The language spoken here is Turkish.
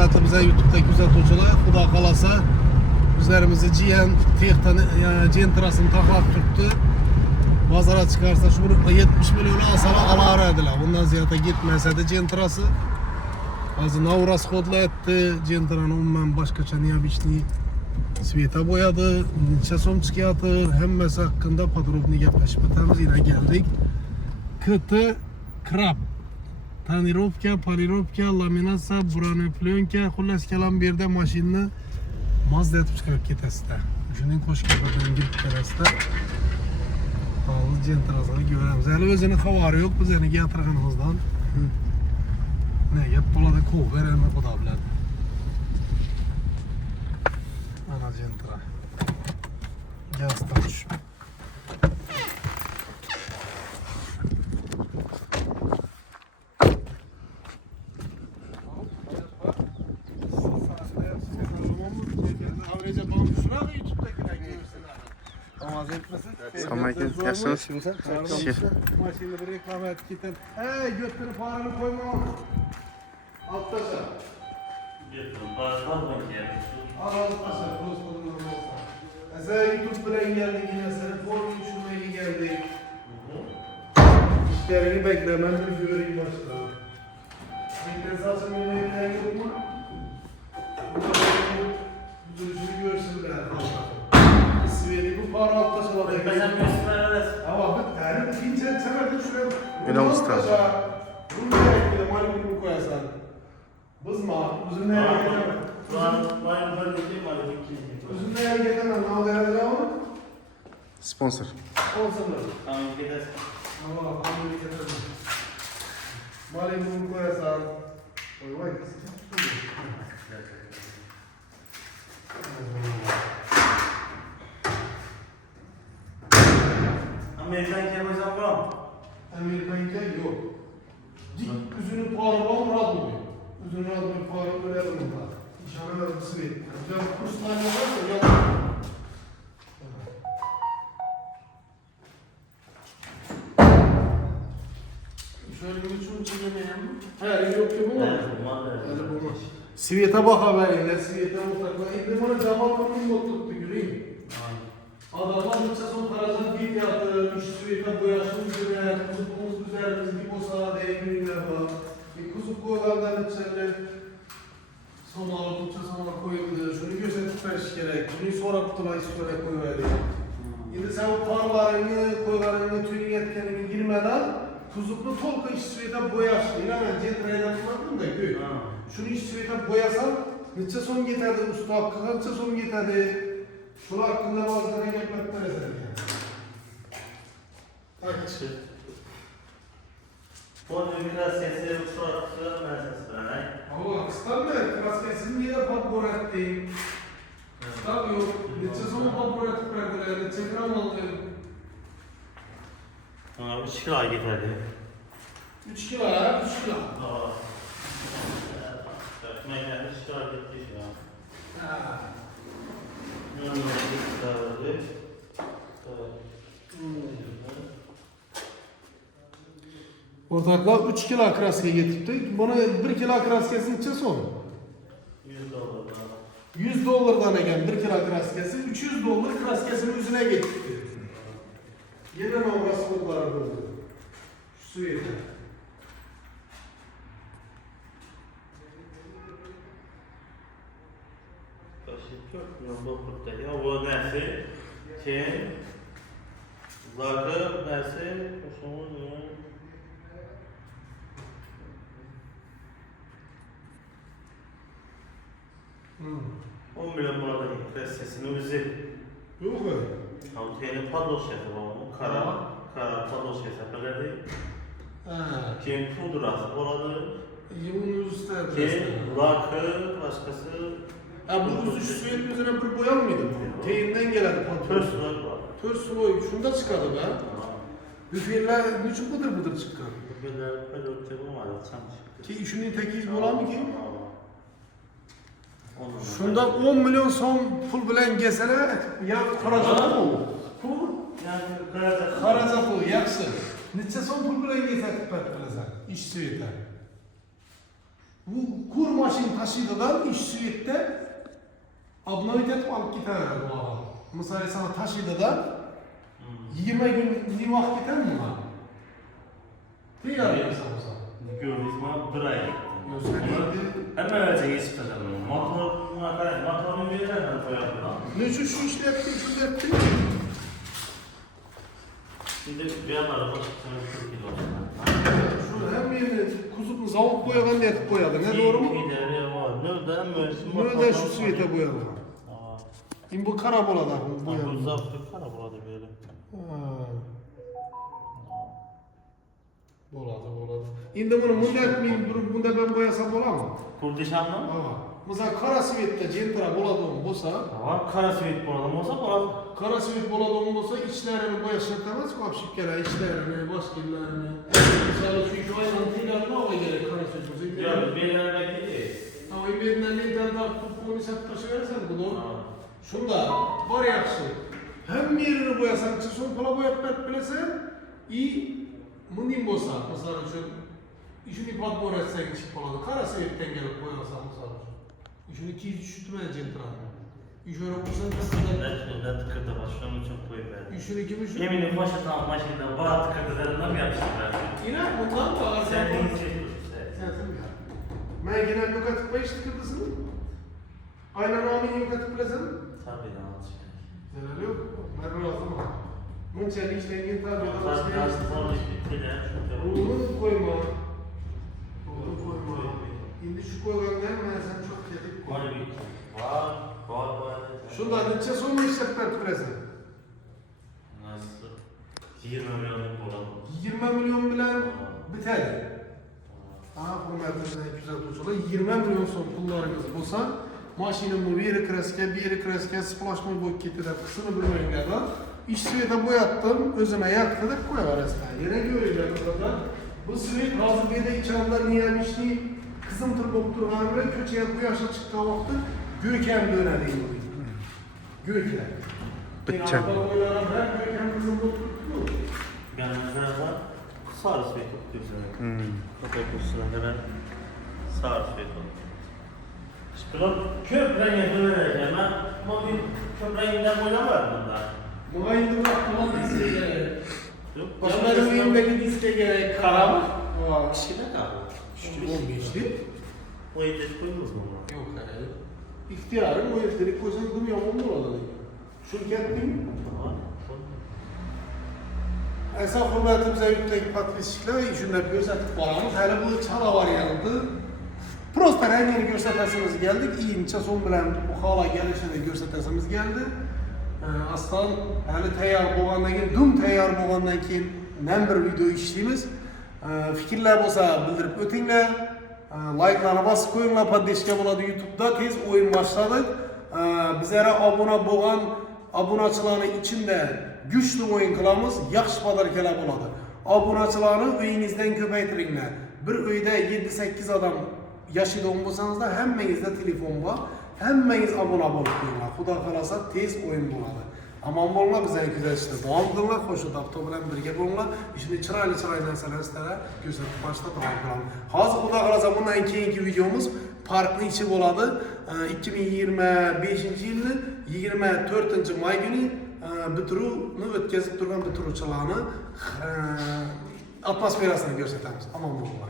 milletimize, YouTube'daki güzel hocalar, Kuda kalasa üzerimizi ciyen, tiyekten, yani e, ciyen tırasını taklak tuttu. Pazara çıkarsa şu 70 milyonu alsana alara ediler. Bundan ziyade gitmese de ciyen tırası. Azı Navras kodla etti. Ciyen umman başkaça niye biçtiği. Sveta boyadı, çesom çıkıyordu. Hem mesela hakkında patronunu yapışma temizliğine geldik. Kıtı krab. Tonirovka, polirovka, laminatsiya, burani plyonka, xullas kalam bu yerda mashinani Mazda etib chiqarib ketasizda. Shuning qo'shqabatini girib ketasizda. Hozir jentrasini ko'ramiz. Hali o'zini xabari yo'q biz yana gapirganimizdan. Ne gap bo'ladi ku, berami xudo biladi. Ana jentra. Gazdan tushib. Yaxshimisiz? Yaxshi. Mashinani bir reklama etib ketan. Ey, götürüp paranı koyma. Alt taşa. Al alt taşa. Dost olun olsa. Mesela YouTube bilen geldik yine seni form uçurmaya geldik. İşlerini beklemem bir göreyim başta. Bir saçım yemeğine yok Ünal Usta. Bunu nereye gidelim? Bunu koyarsan. Bızma. Uzun nereye gidemem. Uzun nereye gidemem. Ne oldu herhalde o? Sponsor. Olsun da. Ama hamuru getirdim. Mali bunu koyarsan. Oy vay. Amerikanca yok. Oluyor, parmağım böyle alınma. İşaret arabası değil. Ya kurslar ne varsa yok. Şöyle bir uçum çekemeyen mi? He, yok ki bu mu? Hadi bu mu? Sveta bak haberinde, Sveta mutlaka. İndi bana Cemal Kurt'un mutluluktu, göreyim. Adamlar lütfen parasını bir yaptı, üç sürekli boyasını güzel, kuzupumuz güzel, biz bir bosa değinmeyenler var. Bir kuzup koyarlar lütfen son alıp lütfen sonra koyabilir. Şunu veriş gerek, şunu sonra kutular istiyorlar koyuverdi. Şimdi sen o parlarını, koylarını, tüyün yetkenini girmeden kuzuplu tolka iş sürekli boyarsın. Yani cetraydan tutmadın da göy. Şunu iş sürekli boyasan, neçe son getirdi usta hakkı, neçe son getirdi. Şunu hakkında bazıları yapmakta eser yani. Aç. Ama kıstan mı? Kraskesini niye papor etti? Kıstan yok. Neçe son papor etip verdiler, neçe gram aldı. 3 kilo getirdi. 3 kilo ya, 3 kilo. Ekmekler 3 kilo gitti şu an. Ha. Yanına bir kilo verdi. Ortaklar 3 kilo kraske getirdi. Bana 1 kilo kraskesini neçe son? 100 dolar daha. 100 dolardan eken 1 kilo kraskesi 300 dolar kraskesinin yüzüne getirdi. Yine bu kadar oldu? Şu su yeter. Yok. Yolda kurtta. Ya bu nesi? Kim? Zargı nesi? Kuşumuz mu? Hmm. 10 milyon gitti. Sesini bizi. Yok mu? Avutayını pados yaptı babamın. Kara, kara pados. Böyle değil. Ha. Kim pudrası oradı. Yılın üstü Kim lakı başkası. Ha bu şu suyun üzerine bir boyan mıydı? Teyinden gelen pantolon. Törsler var. Törs boy. Şunda çıkardı be. Büfeler niçin bıdır bıdır çıkar? Böyle böyle ötürüm var. Ki şunun tekiz bulan mı ki? Onun Şunda 10 milyon son pul bilen geseler ya karacak mı? Pul Yani Karadağ. Karaca pul yaksın. Neçe son pul bilen geser tüpet bilesen. İş suyeta. Bu kur maşin taşıydılar iş sürekte abnoid etip alıp gider bu adam. Mesela sana taşıydı da 20 gün bir vakit gider mi lan? Değil ya mesela. Gördünüz mü? Bir ay gittim. Yok, sen Onu gittin. Hemen öyle geçip taşıdım. Motoruna kadar, motorun bir yerden koyardım lan. Ne şu şu işlettin, şu işlettin. Şimdi bir araba sana 40 kilo. Şu hem yerini kuzup zavuk boyadan diye boyadı. Ne doğru mu? Bir de var. Nerede mühendis Nerede şu suyete boyadı? Aa. İn bu karabolada bu Bu boyadı. zaptı para buladı böyle. İndi bunu bunda etmeyeyim durup bunda ben boyasam ola mı? Kurdişanlı mı? Ha. Mesela kara sivette centra boladığım bolsa, Ama kara sivit bu adam olsa buladı. kara sivit boladığım bolsa içlerini boyaşırtamaz kapşık kere içlerini, başkirlerini. Mesela çünkü aynen tilarına o gerek kara olsa. Ya bir yere bekliyor. Ama bir tane daha kuponu sat taşıversen bu doğru. Aa. Şunda var yaxshi. Hem yerini boyasan, son pola boyab berib bilasan, i mundim bo'lsa, misol uchun ishuni ipat bo'ratsang chiqib qoladi. Qara sebepdan kelib qo'yasan misol uchun. Ishuni tez tushitma jentrani. Ishora bo'lsa, Ne ne tıkırdı başkanım çok koyu verdi. ishuni kim uchun? Eminim başa tam başında bağ tıkırdılarından yapıştı verdi. Ina bundan da Sen de azam. izliyorsun. Sensin ya. Men genel yo'qotib qo'yish tikirdisizmi? Aynan omini yo'qotib bilasanmi? Tabii anlatacak. Zarari yo'q. Men roziman. Bunchalik ishlangan tabiatda Biraz boshqa biraz ish- sonra bittiler. Ruhunu koyma. Şimdi şu ben sen çok koy. Var bir var var var. Şunda neçe sonra işletmek bilesin. Nasıl? 20 milyonluk olan. 20 milyon bilen biter. Aha hürmetimizden güzel tutuşular. 20 milyon son pullarınız olsa maşinin bir yeri kreske, bir yeri kreske, splaşma boy gitti de kısını bilmeyin ya da iş süvete boyattım, özüme yaktı da koyar resmen. Yine görüyorlar burada. Bu süvet hazır bir de içeride niyemişti, kızım tur boktur harbi, köçeye bu yaşa çıktı vakti, Gürkem dönemiydi. Gürkem. Bütçem. Gürkem kızım boktur. Ben mesela sarı sürekli tutuyorsun. Hmm. Köpek kursuna kadar sarı sürekli. Şpilot köprü yapılırken ben bugün köprü renginden oynamıyorum bunda. Muayyin aklıma dizeye gerek. Yok. Başkaları uyumdaki dizeye gerek. Kara mı? Kişide kaldı. Küçük olmayıştı. O evde koydunuz mu ona? Yok hayır. İhtiyarın o evleri koysan duruyor mu orada? Şirket değil mi? Tamam. Esas hürmetimize yüklek patrislikle işinde gösterdik baramız. Hele bu çala var yanıldı. Prosta her yeni göstermesimiz geldik. İyinçe son bilen bu hala gelişini göstermesimiz geldi. Ee, aslan hele tayyor bolgandan keyin, dum tayyor bolgandan keyin nem bir video işleymiz. Ee, fikirler bolsa bildirip ötinglar. Ee, Like'larına basıp koyunglar, poddeşke bo'ladi YouTube'da tez oyun başladık. Ee, bizlere abone bolgan obunachilarni ichida güçlü o'yin qilamiz, yaxshi podarkalar bo'ladi. Obunachilarni uyingizdan ko'paytiringlar. Bir uyda 7-8 odam yashaydigan bo'lsangizlar, hammangizda telefon bor. Hammangiz obuna bo'lib qo'yinglar. Xudo xolasa tez o'yin bo'ladi. Kuzatishda davom qilinglar, qo'shu dafto bilan birga bo'linglar. Ishni chiroyli chiroyli narsalar sizlarga ko'rsatib borishda davom qilamiz. Hozir xudo xolasa bundan keyingi videomuz parkni ichi bo'ladi. Ee, 2025 yilni 24 may kuni e, bitiruvni o'tkazib turgan bitiruvchilarni e, atmosferasini ko'rsatamiz. Omon bo'linglar.